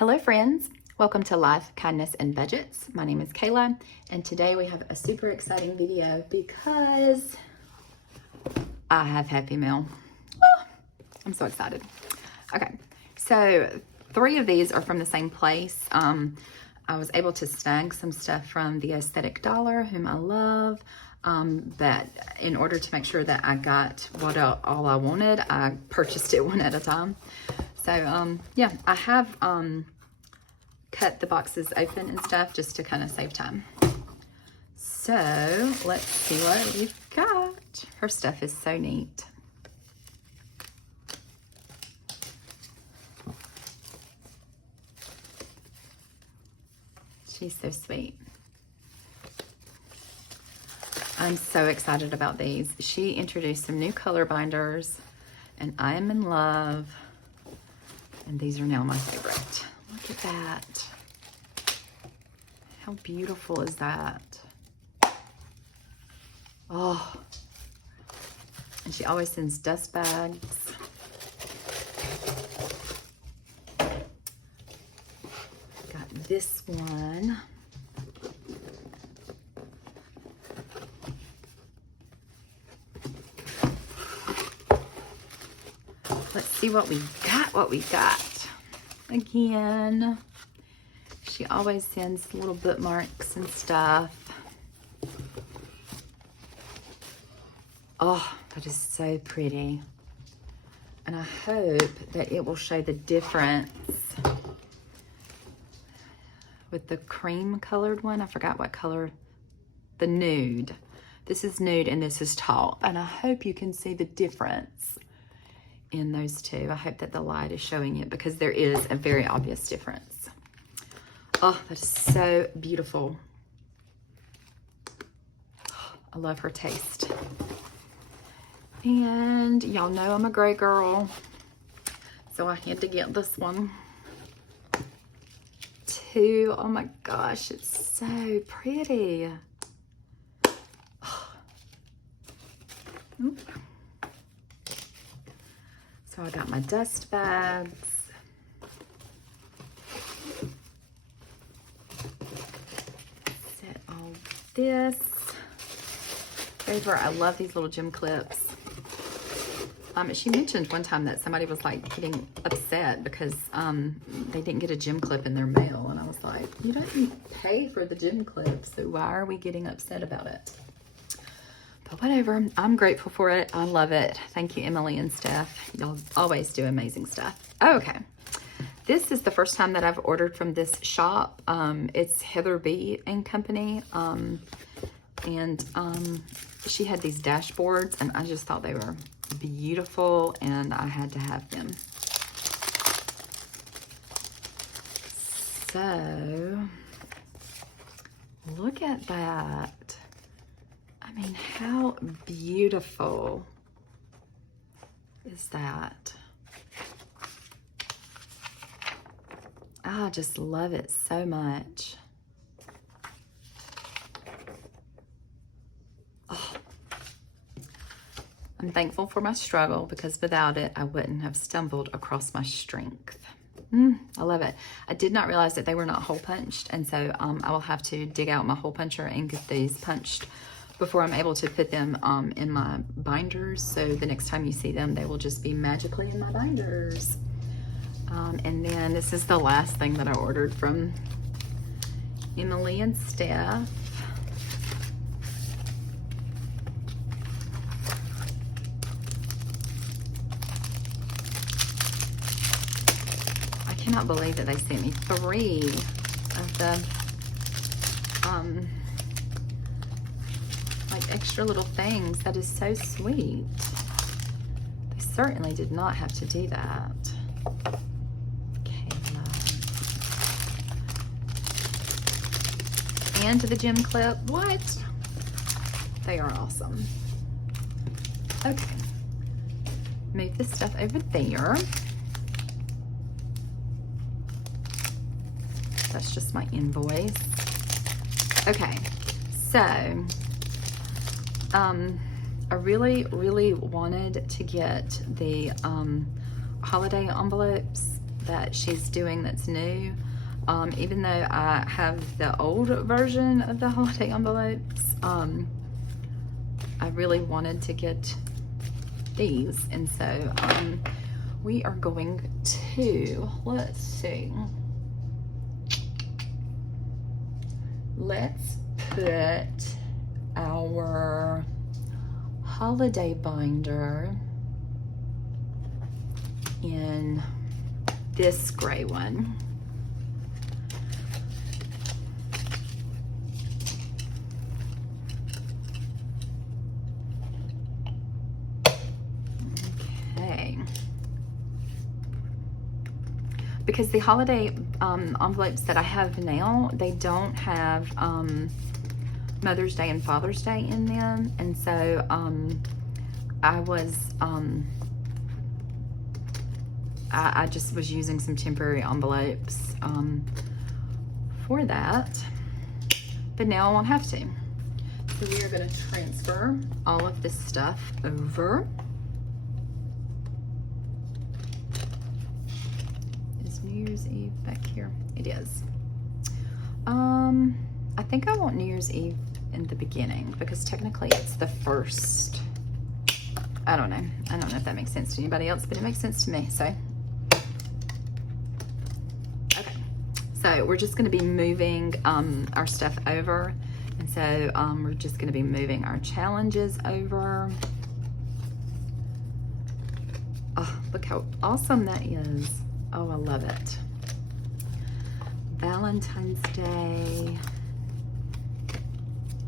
Hello friends, welcome to Life, Kindness, and Budgets. My name is Kayla, and today we have a super exciting video because I have Happy Meal. Oh, I'm so excited. Okay, so 3 of these are from the same place. I was able to snag some stuff from the Aesthetic Dollar, whom I love, but in order to make sure that I got all I wanted, I purchased it one at a time. So, yeah, I have cut the boxes open and stuff just to kind of save time. So, let's see what we've got. Her stuff is so neat. She's so sweet. I'm so excited about these. She introduced some new color binders, and I am in love. And these are now my favorite. Look at that. How beautiful is that? Oh. And she always sends dust bags. Got this one. Let's see what we got. Again, she always sends little bookmarks and stuff. Oh, that is so pretty. And I hope that it will show the difference with the cream colored one. I forgot what color. The nude. This is nude and this is tall. And I hope you can see the difference in those two. I hope that the light is showing it because there is a very obvious difference. Oh, that is so beautiful. I love her taste. And y'all know I'm a gray girl, so I had to get this one too. Oh my gosh, it's so pretty. Oop. So I got my dust bags. Set all this. I love these little gym clips. She mentioned one time that somebody was like getting upset because they didn't get a gym clip in their mail. And I was like, you don't pay for the gym clip, so why are we getting upset about it? But whatever, I'm grateful for it. I love it. Thank you, Emily and Steph. Y'all always do amazing stuff. Okay, this is the first time that I've ordered from this shop. It's Heather B and Company. She had these dashboards, and I just thought they were beautiful, and I had to have them. So, look at that. I mean, how beautiful is that? I just love it so much. Oh. I'm thankful for my struggle because without it, I wouldn't have stumbled across my strength. I love it. I did not realize that they were not hole punched, and so I will have to dig out my hole puncher and get these punched before I'm able to put them in my binders. So the next time you see them, they will just be magically in my binders. And then this is the last thing that I ordered from Emily and Steph. I cannot believe that they sent me 3 of the like extra little things. That is so sweet. They certainly did not have to do that. And the gym clip. What? They are awesome. Okay. Move this stuff over there. That's just my invoice. Okay. So, I really wanted to get the holiday envelopes that she's doing that's new. Even though I have the old version of the holiday envelopes, I really wanted to get these. And so we are going to, let's see. Let's put our holiday binder in this gray one. Okay. Because the holiday envelopes that I have now, they don't have Mother's Day and Father's Day in them. And so I just was using some temporary envelopes for that, but now I won't have to. So we are going to transfer all of this stuff over. Is New Year's Eve back here? It is. I think I want New Year's Eve in the beginning because technically it's the first. I don't know. I don't know if that makes sense to anybody else, but it makes sense to me. So, okay. So we're just going to be moving our stuff over. And so we're just going to be moving our challenges over. Oh, look how awesome that is. Oh, I love it. Valentine's Day.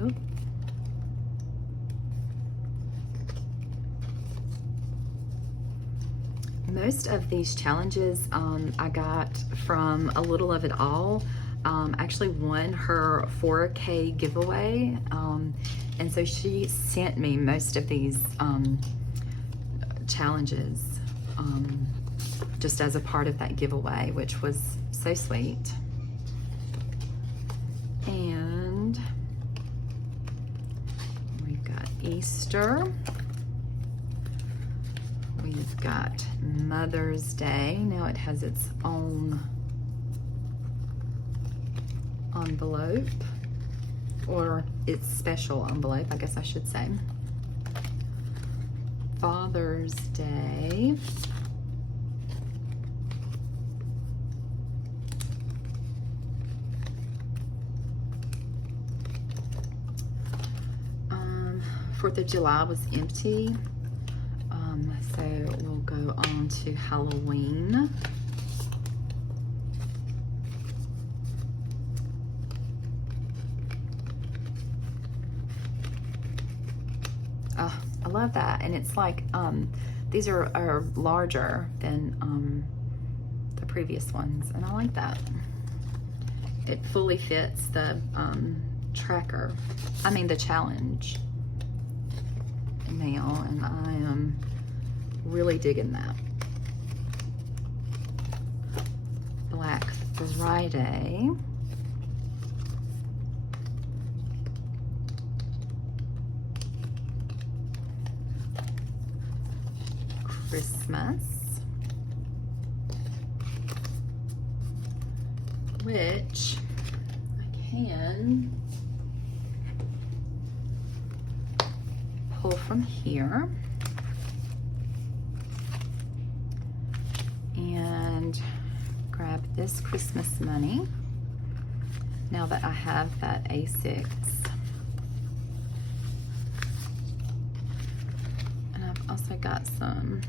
Oh. Most of these challenges I got from A Little of It All. Actually won her 4K giveaway, and so she sent me most of these challenges just as a part of that giveaway, which was so sweet. And we've got Easter. We've got Mother's Day. Now it has its own envelope, or its special envelope, I guess I should say. Father's Day. Fourth of July was empty. So we'll go on to Halloween. Oh, I love that. And it's like, these are larger than the previous ones. And I like that. It fully fits the tracker. I mean the challenge now. And I am really digging that. Black Friday. Christmas, which I can pull from here and grab this Christmas money now that I have that A6. And I've also got some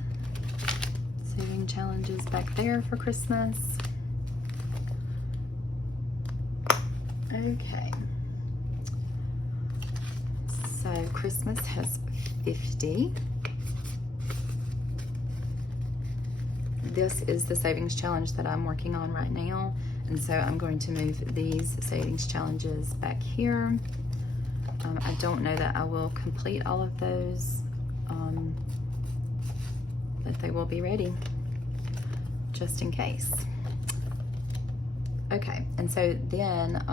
saving challenges back there for Christmas. Okay. So Christmas has 50. This is the savings challenge that I'm working on right now. And so I'm going to move these savings challenges back here. I don't know that I will complete all of those, but they will be ready just in case. Okay, and so then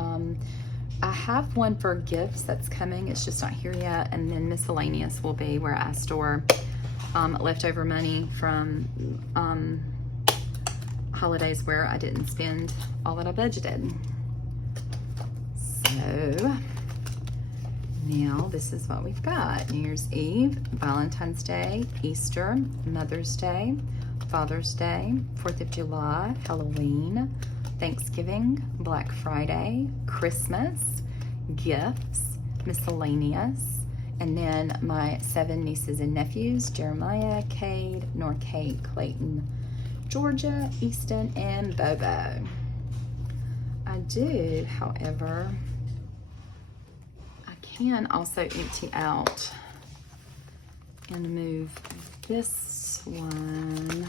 I have one for gifts that's coming. It's just not here yet. And then miscellaneous will be where I store leftover money from holidays where I didn't spend all that I budgeted. So now this is what we've got. New Year's Eve, Valentine's Day, Easter, Mother's Day, Father's Day, 4th of July, Halloween, Thanksgiving, Black Friday, Christmas, gifts, miscellaneous, and then my 7 nieces and nephews, Jeremiah, Cade, Norcade, Clayton, Georgia, Easton, and Bobo. I do, however, I can also empty out and move this one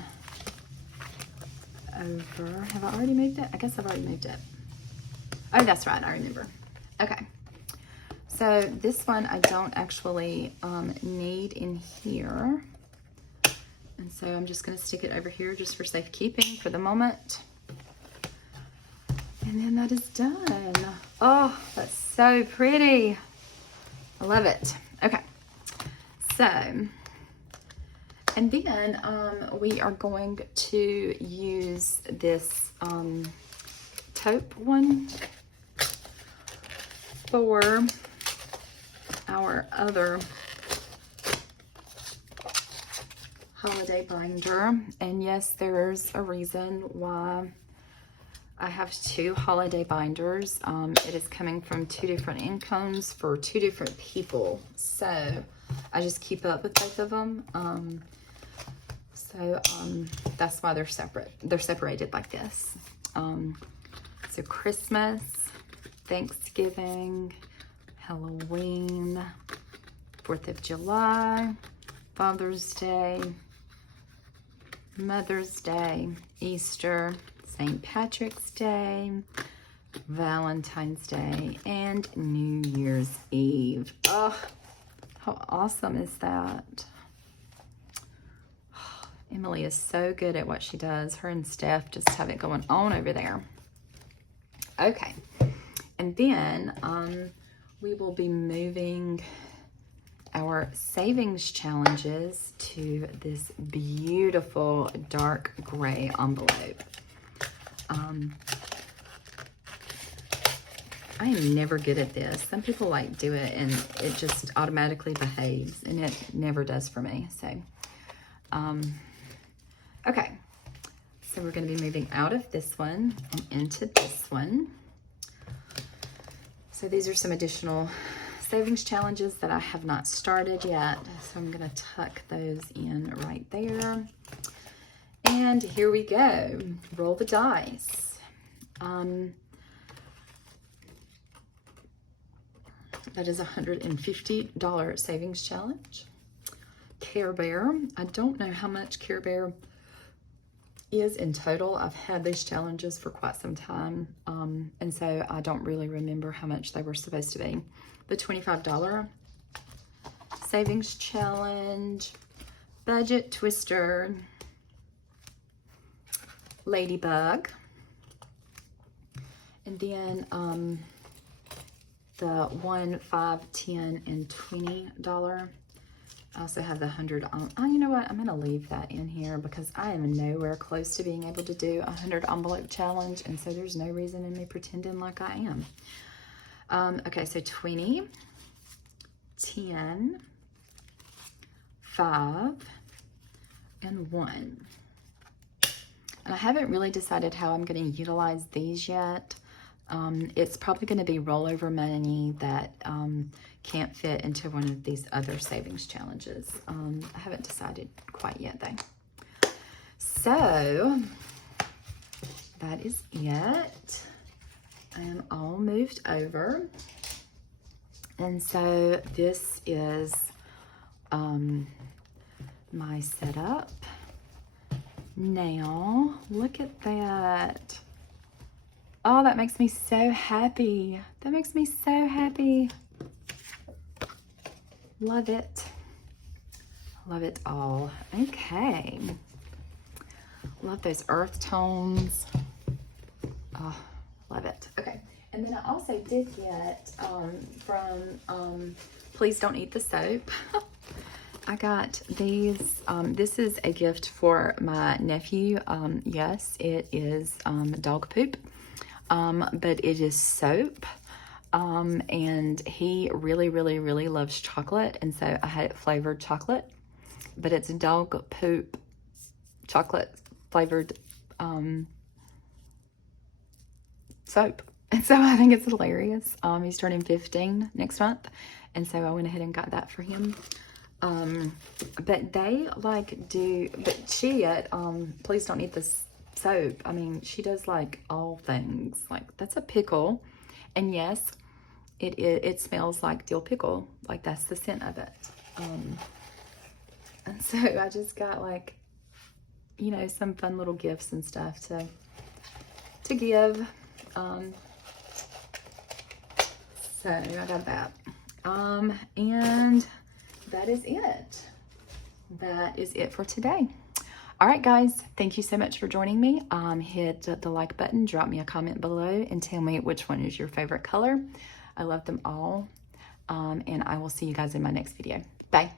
over. Have I already moved it? I guess I've already moved it. Oh, that's right, I remember. Okay. So this one I don't actually need in here. And so I'm just going to stick it over here just for safekeeping for the moment. And then that is done. Oh, that's so pretty. I love it. Okay. So, and then we are going to use this taupe one for our other holiday binder. And yes, there's a reason why I have 2 holiday binders. It is coming from 2 different incomes for 2 different people. So I just keep up with both of them. That's why they're separate. They're separated like this. So Christmas, Thanksgiving, Halloween, 4th of July, Father's Day, Mother's Day, Easter, St. Patrick's Day, Valentine's Day, and New Year's Eve. Oh, how awesome is that? Emily is so good at what she does. Her and Steph just have it going on over there. Okay, and then we will be moving our savings challenges to this beautiful dark gray envelope. I am never good at this. Some people like do it and it just automatically behaves, and it never does for me. So, okay. So we're going to be moving out of this one and into this one. So these are some additional savings challenges that I have not started yet. So I'm going to tuck those in right there. And here we go. Roll the dice. That is a $150 savings challenge. Care Bear. I don't know how much Care Bear is in total. I've had these challenges for quite some time, and so I don't really remember how much they were supposed to be. The $25 savings challenge, Budget Twister, Ladybug, and then the $1, $5, $10, and $20. I also have the 100. Oh, you know what? I'm going to leave that in here because I am nowhere close to being able to do a 100 envelope challenge, and so there's no reason in me pretending like I am. Okay, so 20, 10, 5, and 1. And I haven't really decided how I'm going to utilize these yet. It's probably going to be rollover money that can't fit into one of these other savings challenges. I haven't decided quite yet though. So that is it. I am all moved over. And so this is my setup. Now, look at that. Oh, that makes me so happy. That makes me so happy. Love it. Love it all. Okay. Love those earth tones. Oh, love it. Okay. And then I also did get from Please Don't Eat the Soap. I got these. This is a gift for my nephew. Yes, it is dog poop, but it is soap. And he really, really, really loves chocolate. And so I had it flavored chocolate, but it's dog poop chocolate flavored soap. And so I think it's hilarious. He's turning 15 next month. And so I went ahead and got that for him. But they like do, but she please don't eat this soap. I mean, she does like all things. Like, that's a pickle. And yes, it smells like dill pickle. Like, that's the scent of it. And so I just got like, you know, some fun little gifts and stuff to give. So I got that. And that is it. That is it for today. All right, guys, thank you so much for joining me. Hit the like button, drop me a comment below, and tell me which one is your favorite color. I love them all. And I will see you guys in my next video. Bye.